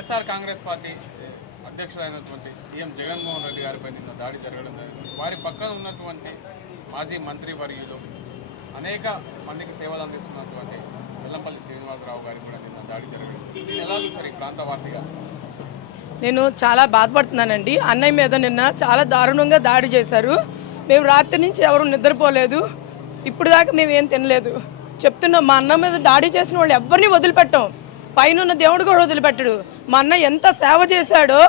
YSR Congress party అధ్యక్షుడైనటువంటి CM Jaganmohan Reddy గారిపై నిన్న దాడి జరగడం జరిగింది. వారి పక్కన ఉన్నటువంటి మాజీ మంత్రి వర్యులు అనేక మందికి సేవలు అందిస్తున్నటువంటి వెల్లంపల్లి శ్రీనివాసరావు గారికి కూడా నిన్న దాడి జరగడం. దీన్ని ఎలా చూసారు ఈ ప్రాంతవాసిగా? నేను చాలా బాధపడుతున్నానండి. అన్నయ్య మీద నిన్న చాలా దారుణంగా దాడి చేశారు. మేము రాత్రి నుంచి ఎవరు నిద్రపోలేదు. ఇప్పుడు దాకా మేము ఏం తినలేదు. చెప్తున్నాం మా అన్న మీద దాడి చేసిన వాళ్ళు ఎవరిని వదిలిపెట్టాం? పైన దేవుడు కూడా వదిలిపెట్టడు. మా అన్న ఎంత సేవ చేశాడో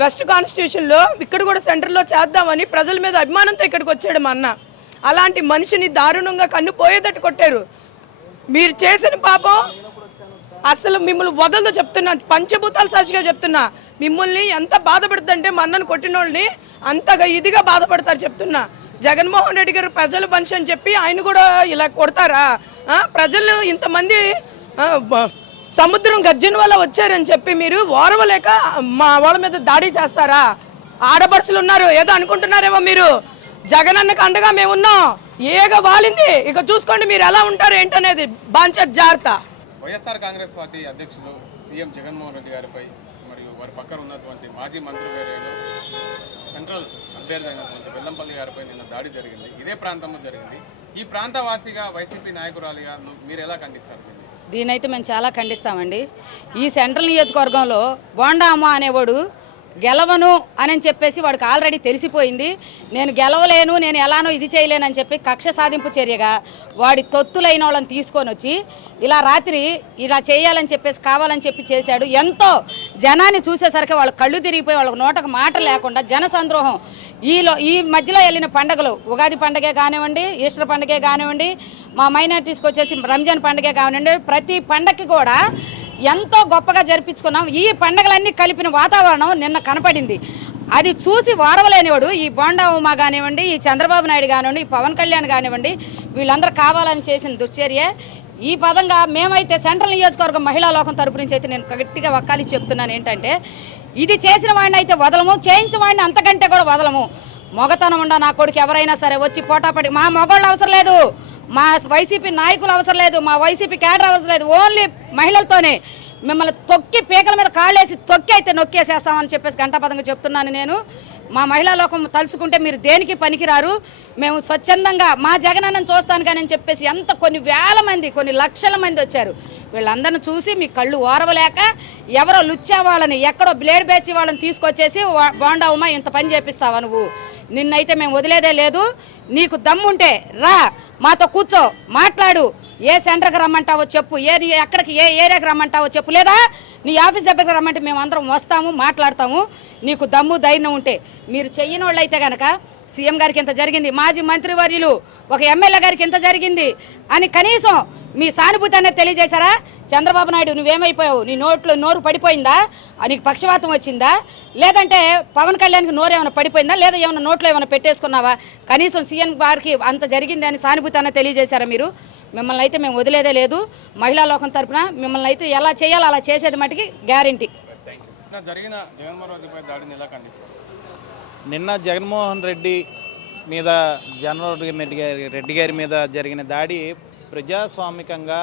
వెస్ట్ కాన్స్టిట్యూషన్లో ఇక్కడ కూడా సెంటర్లో చేద్దామని ప్రజల మీద అభిమానంతో ఇక్కడికి వచ్చాడు మా అన్న. అలాంటి మనిషిని దారుణంగా కన్ను పోయేటట్టు కొట్టారు. మీరు చేసిన పాపం అసలు మిమ్మల్ని వదలదు చెప్తున్నా పంచభూతాలు సాక్షిగా చెప్తున్నా. మిమ్మల్ని ఎంత బాధపడుతుందంటే మా అన్నను కొట్టిన వాళ్ళని అంతగా ఇదిగా బాధపడతారు చెప్తున్నా. జగన్మోహన్ రెడ్డి గారు ప్రజల మనిషి అని చెప్పి ఆయన కూడా ఇలా కొడతారా? ప్రజలు ఇంతమంది సముద్రం గర్జన వల్ల వచ్చారని చెప్పి మీరు ఓరవలేక మా వాళ్ళ మీద దాడి చేస్తారా? ఆడపడుచులు ఉన్నారు ఏదో అనుకుంటున్నారేమో మీరు. జగనన్నకు అండగా మేము ఉన్నాం. ఏగ వాలింది. ఇక చూసుకోండి మీరు ఎలా ఉంటారు ఏంటనేది. బాంచ జాగ్రత్త వైఎస్ఆర్ కాంగ్రెస్ పార్టీ అధ్యక్షులు సీఎం జగన్మోహన్ రెడ్డి గారిపై మరియు వారి పక్కన ఉన్నటువంటి మాజీ మంత్రి గారు సెంట్రల్ అభ్యర్థి అయినటువంటి వెల్లంపల్లి గారిపై నిన్న దాడి జరిగింది. ఇదే ప్రాంతంలో జరిగింది. ఈ ప్రాంతవాసిగా వైసీపీ నాయకురాలిగా మీరు ఎలా ఖండిస్తారు? దీనైతే మేము చాలా ఖండిస్తామండి. ఈ సెంట్రల్ నియోజకవర్గంలో బోండా అమ్మ అనేవాడు గెలవను అని చెప్పేసి వాడికి ఆల్రెడీ తెలిసిపోయింది. నేను గెలవలేను నేను ఎలానో ఇది చేయలేనని చెప్పి కక్ష సాధింపు చర్యగా వాడి తొత్తులైన వాళ్ళని తీసుకొని వచ్చి ఇలా రాత్రి ఇలా చేయాలని చెప్పేసి కావాలని చెప్పి చేశాడు. ఎంతో జనాన్ని చూసేసరికి వాళ్ళ కళ్ళు తిరిగిపోయి వాళ్ళకి నోటకు మాట లేకుండా జన సంద్రోహం. ఈలో ఈ మధ్యలో వెళ్ళిన పండుగలు ఉగాది పండుగే కానివ్వండి ఈస్టర్ పండుగే కానివ్వండి మా మైనార్టీస్కి వచ్చేసి రంజాన్ పండుగే కానివ్వండి ప్రతి పండగకి కూడా ఎంతో గొప్పగా జరిపించుకున్నాం. ఈ పండగలన్నీ కలిపిన వాతావరణం నిన్న కనపడింది. అది చూసి వారవలేనివాడు ఈ బోండా ఉమా కానివ్వండి ఈ చంద్రబాబు నాయుడు కానివ్వండి ఈ పవన్ కళ్యాణ్ కానివ్వండి వీళ్ళందరూ కావాలని చేసిన దుశ్చర్య. ఈ పదంగా మేమైతే సెంట్రల్ నియోజకవర్గం మహిళా లోకం తరపు నుంచి అయితే నేను గట్టిగా వక్కాలి చెప్తున్నాను ఏంటంటే ఇది చేసిన వాడిని అయితే వదలము చేయించిన వాడిని అంతకంటే కూడా వదలము. మొగతనం ఉండ నా కొడుకు ఎవరైనా సరే వచ్చి పోటాపడి మా మగవాళ్ళు అవసరం లేదు. మా వైసీపీ నాయకులు అవసరం లేదు. మా వైసీపీ క్యాడర్ అవసరం లేదు. ఓన్లీ మహిళలతోనే మిమ్మల్ని తొక్కి పీకల మీద కాళ్ళేసి తొక్కి అయితే నొక్కేసేస్తామని చెప్పేసి గంటాపదంగా చెప్తున్నాను నేను. మా మహిళా లోకం తలుచుకుంటే మీరు దేనికి పనికిరారు? మేము స్వచ్ఛందంగా మా జగనన్నను చూస్తాను కానీ అని చెప్పేసి ఎంత కొన్ని వేల మంది కొన్ని లక్షల మంది వచ్చారు. వీళ్ళందరిని చూసి మీ కళ్ళు ఓరవలేక ఎవరో లుచ్చా వాళ్ళని ఎక్కడో బ్లేడ్ బేచి వాళ్ళని తీసుకొచ్చేసి వా- ఇంత పని చేపిస్తావా నువ్వు? నిన్నైతే మేము వదిలేదే లేదు. నీకు దమ్ముంటే రా మాతో కూర్చో మాట్లాడు. ఏ సెంటర్కి రమ్మంటావో చెప్పు. ఏ నీ ఎక్కడికి ఏ ఏరియాకి రమ్మంటావో చెప్పు. లేదా నీ ఆఫీస్ దగ్గరికి రమ్మంటే మేము అందరం వస్తాము మాట్లాడతాము. నీకు దమ్ము ధైర్యం ఉంటే. మీరు చెయ్యని వాళ్ళు అయితే కనుక సీఎం గారికి ఇంత జరిగింది? మాజీ మంత్రివర్యులు ఒక ఎమ్మెల్యే గారికి ఇంత జరిగింది? అని కనీసం మీ సానుభూతి అనేది తెలియజేశారా? చంద్రబాబు నాయుడు నువ్వేమైపోయావు? నీ నోట్లో నోరు పడిపోయిందా? నీకు పక్షవాతం వచ్చిందా? లేదంటే పవన్ కళ్యాణ్కి నోరు ఏమైనా పడిపోయిందా? లేదా ఏమైనా నోట్లో ఏమైనా పెట్టేసుకున్నావా? కనీసం సీఎం గారికి అంత జరిగింది అని సానుభూతి అన్న తెలియజేశారా మీరు? మిమ్మల్ని అయితే మేము వదిలేదే లేదు. మహిళా లోకం తరపున మిమ్మల్ని అయితే ఎలా చేయాలో అలా చేసేది మటుకి గ్యారంటీ. జరిగిన జగన్మోహన్ రెడ్డిపై దాడిని ఎలా ఖండిస్తారు? నిన్న జగన్మోహన్ రెడ్డి మీద జగన్మోహన్ రెడ్డి గారి రెడ్డి గారి మీద జరిగిన దాడి ప్రజాస్వామికంగా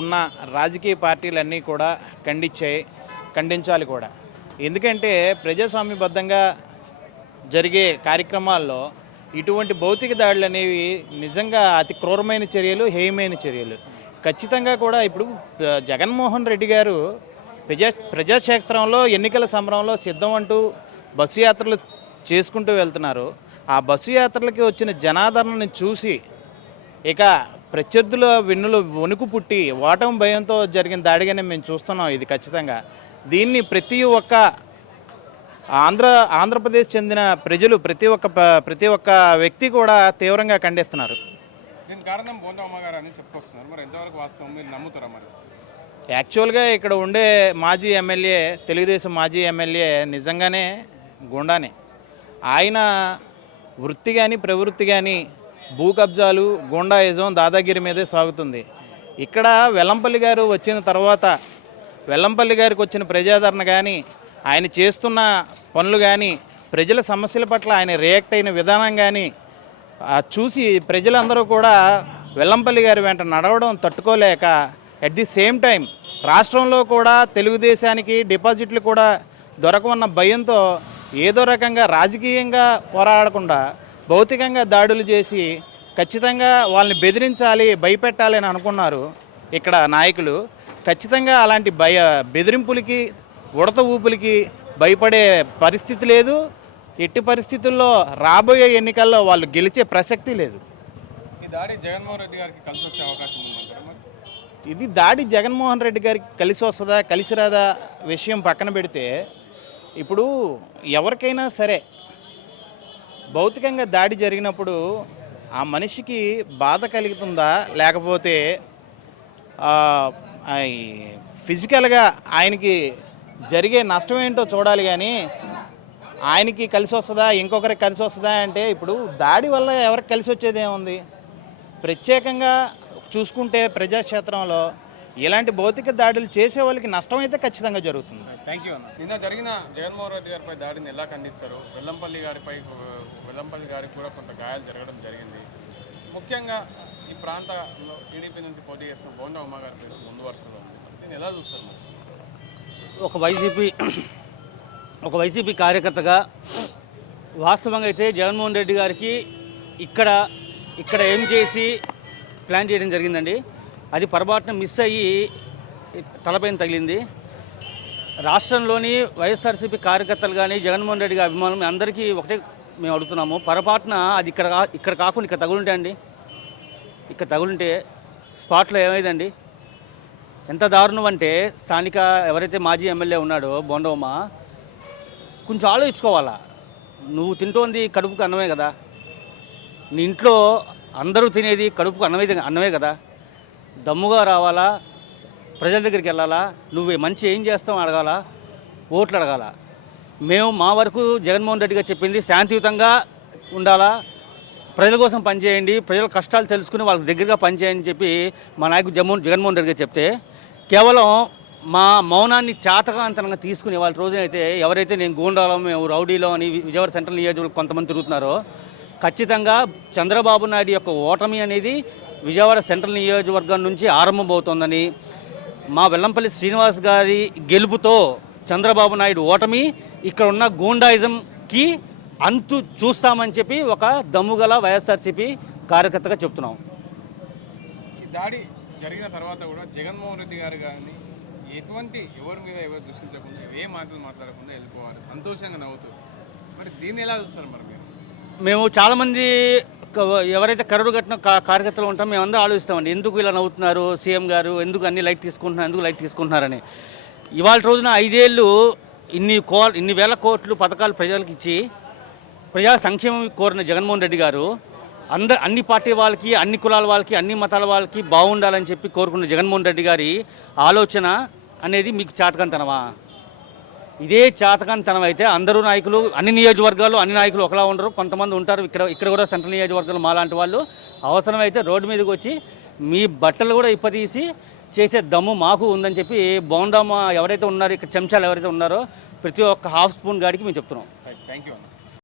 ఉన్న రాజకీయ పార్టీలన్నీ కూడా ఖండించాయి ఖండించాలి కూడా. ఎందుకంటే ప్రజాస్వామ్యబద్ధంగా జరిగే కార్యక్రమాల్లో ఇటువంటి భౌతిక దాడులు అనేవి నిజంగా అతి క్రూరమైన చర్యలు హేయమైన చర్యలు. ఖచ్చితంగా కూడా ఇప్పుడు జగన్మోహన్ రెడ్డి గారు ప్రజా ప్రజాక్షేత్రంలో ఎన్నికల సమరంలో సిద్ధం అంటూ బస్సు యాత్రలు చేసుకుంటూ వెళ్తున్నారు. ఆ బస్సు యాత్రలకి వచ్చిన జనాదరణని చూసి ఇక ప్రత్యర్థుల వెన్నులో వణుకు పుట్టి ఓటమి భయంతో జరిగిన దాడిగానే మేము చూస్తున్నాం ఇది ఖచ్చితంగా. దీన్ని ప్రతి ఒక్క ఆంధ్ర ఆంధ్రప్రదేశ్ చెందిన ప్రజలు ప్రతి ఒక్క ప్రతి ఒక్క వ్యక్తి కూడా తీవ్రంగా ఖండిస్తున్నారు. యాక్చువల్గా ఇక్కడ ఉండే మాజీ ఎమ్మెల్యే తెలుగుదేశం మాజీ ఎమ్మెల్యే నిజంగానే గుండానే. ఆయన వృత్తి కానీ ప్రవృత్తి కానీ భూ కబ్జాలు గుండాయిజం దాదాగిరి మీదే సాగుతుంది. ఇక్కడ వెల్లంపల్లి గారు వచ్చిన తర్వాత వెల్లంపల్లి గారికి వచ్చిన ప్రజాదరణ కానీ ఆయన చేస్తున్న పనులు కానీ ప్రజల సమస్యల పట్ల ఆయన రియాక్ట్ అయిన విధానం కానీ చూసి ప్రజలందరూ కూడా వెల్లంపల్లి గారి వెంట నడవడం తట్టుకోలేక అట్ ది సేమ్ టైం రాష్ట్రంలో కూడా తెలుగుదేశానికి డిపాజిట్లు కూడా దొరకమన్న భయంతో ఏదో రకంగా రాజకీయంగా పోరాడకుండా భౌతికంగా దాడులు చేసి ఖచ్చితంగా వాళ్ళని బెదిరించాలి భయపెట్టాలి అని అనుకున్నారు ఇక్కడ నాయకులు. ఖచ్చితంగా అలాంటి భయ బెదిరింపులకి ఉడత ఊపులకి భయపడే పరిస్థితి లేదు. ఎట్టి పరిస్థితుల్లో రాబోయే ఎన్నికల్లో వాళ్ళు గెలిచే ప్రసక్తి లేదు. ఈ దాడి జగన్మోహన్ రెడ్డి గారికి కలిసి వచ్చే అవకాశం ఉందంటారా మరి? ఇది దాడి జగన్మోహన్ రెడ్డి గారికి కలిసి వస్తుందా కలిసి రాదా విషయం పక్కన పెడితే ఇప్పుడు ఎవరికైనా సరే భౌతికంగా దాడి జరిగినప్పుడు ఆ మనిషికి బాధ కలుగుతుందా? లేకపోతే ఫిజికల్గా ఆయనకి జరిగే నష్టం ఏంటో చూడాలి కానీ ఆయనకి కలిసి వస్తుందా? ఇంకొకరికి కలిసి వస్తుందా? అంటే ఇప్పుడు దాడి వల్ల ఎవరికి కలిసి వచ్చేది ఏముంది? ప్రత్యేకంగా చూసుకుంటే ప్రజాక్షేత్రంలో ఇలాంటి భౌతిక దాడులు చేసే వాళ్ళకి నష్టం అయితే ఖచ్చితంగా జరుగుతుంది. థ్యాంక్ యూ అన్న. నిన్న జరిగిన జగన్మోహన్ రెడ్డి గారిపై దాడిని ఎలా ఖండిస్తారు? వెల్లంపల్లి గారిపై వెల్లంపల్లి గారికి కూడా కొంత గాయాలు జరగడం జరిగింది. ముఖ్యంగా ఈ ప్రాంతంలో టీడీపీ నుంచి పోటీ చేస్తున్న బోండా ఉమా గారి పేరు ముందు వరుసలో దీన్ని ఎలా చూస్తారు మరి? ఒక వైసీపీ ఒక వైసీపీ కార్యకర్తగా వాస్తవంగా అయితే జగన్మోహన్ రెడ్డి గారికి ఇక్కడ ఇక్కడ ఏం చేసి ప్లాన్ చేయడం జరిగిందండి. అది పొరపాటున మిస్ అయ్యి తలపైన తగిలింది. రాష్ట్రంలోని వైఎస్ఆర్సీపీ కార్యకర్తలు కానీ జగన్మోహన్ రెడ్డి గారి అభిమానులు అందరికీ ఒకటే మేము అడుగుతున్నాము. పొరపాటున అది ఇక్కడ కా- ఇక్కడ కాకుండా ఇక్కడ తగులుంటే అండి? ఇక్కడ తగులుంటే స్పాట్లో ఏమైందండి? ఎంత దారుణం అంటే స్థానిక ఎవరైతే మాజీ ఎమ్మెల్యే ఉన్నాడో బోండవమ్మ కొంచెం ఆలోచించుకోవాలా? నువ్వు తింటోంది కడుపుకు అన్నమే కదా. నీ ఇంట్లో అందరూ తినేది కడుపుకు అన్నమే అన్నమే కదా. దమ్ముగా రావాలా? ప్రజల దగ్గరికి వెళ్ళాలా? నువ్వు మంచి ఏం చేస్తావు అడగాల? ఓట్లు అడగాల? మేము మా వరకు జగన్మోహన్ రెడ్డి గారు చెప్పింది శాంతియుతంగా ఉండాలా? ప్రజల కోసం పనిచేయండి ప్రజల కష్టాలు తెలుసుకుని వాళ్ళకి దగ్గరగా పనిచేయని చెప్పి మా నాయకుడు జగన్మోహన్ జగన్మోహన్ రెడ్డి గారు చెప్తే కేవలం మా మౌనాన్ని చాతకాంతరంగా తీసుకుని వాళ్ళ రోజునైతే ఎవరైతే నేను గూండాలో మేము రౌడీలో అని విజయవాడ సెంట్రల్ నియోజకవర్గం కొంతమంది తిరుగుతున్నారో ఖచ్చితంగా చంద్రబాబు నాయుడు యొక్క ఓటమి అనేది విజయవాడ సెంట్రల్ నియోజకవర్గం నుంచి ఆరంభమవుతోందని మా వెల్లంపల్లి శ్రీనివాస్ గారి గెలుపుతో చంద్రబాబు నాయుడు ఓటమి ఇక్కడ ఉన్న గూండాయిజంకి అంతు చూస్తామని చెప్పి ఒక దమ్ముగల వైఎస్ఆర్సీపీ కార్యకర్తగా చెప్తున్నాం. ఈ దాడి జరిగిన తర్వాత కూడా జగన్మోహన్ రెడ్డి గారు కానీ ఎటువంటి ఎవరి మీద ఎవరు దృష్టించకుండా ఏ మాటలు మాట్లాడకుండా వెళ్ళిపోవాలి. సంతోషంగా నవ్వుతూ. మరి దీన్ని ఎలా చూస్తారు మరి మీరు? మేము చాలామంది ఎవరైతే కరడు కట్టిన కార్యకర్తలు ఉంటాం మేము అందరూ ఆలోచిస్తామండి ఎందుకు ఇలా నవ్వుతున్నారు సీఎం గారు ఎందుకు అన్ని లైట్ తీసుకుంటున్నారు ఎందుకు లైట్ తీసుకుంటున్నారని. ఇవాళ రోజున ఐదేళ్ళు ఇన్ని కో ఇన్ని వేల కోట్లు పథకాలు ప్రజలకు ఇచ్చి ప్రజా సంక్షేమం కోరిన జగన్మోహన్ రెడ్డి గారు అందరు అన్ని పార్టీ వాళ్ళకి అన్ని కులాల వాళ్ళకి అన్ని మతాల వాళ్ళకి బాగుండాలని చెప్పి కోరుకున్న జగన్మోహన్ రెడ్డి గారి ఆలోచన అనేది మీకు చేతకంతనమా ఇదే చాతకాంతనం అయితే అందరూ నాయకులు అన్ని నియోజకవర్గాలు అన్ని నాయకులు ఒకలా ఉండరు. కొంతమంది ఉంటారు. ఇక్కడ ఇక్కడ కూడా సెంట్రల్ నియోజకవర్గాలు మాలాంటి వాళ్ళు. అవసరమైతే రోడ్డు మీదకి వచ్చి మీ బట్టలు కూడా ఇప్పతీసి చేసే దమ్ము మాకు ఉందని చెప్పి బోండామ ఎవరైతే ఉన్నారో ఇక్కడ చెంచాలు ఎవరైతే ఉన్నారో ప్రతి ఒక్క హాఫ్ స్పూన్ గాడికి మేము చెప్తున్నాం. Thank you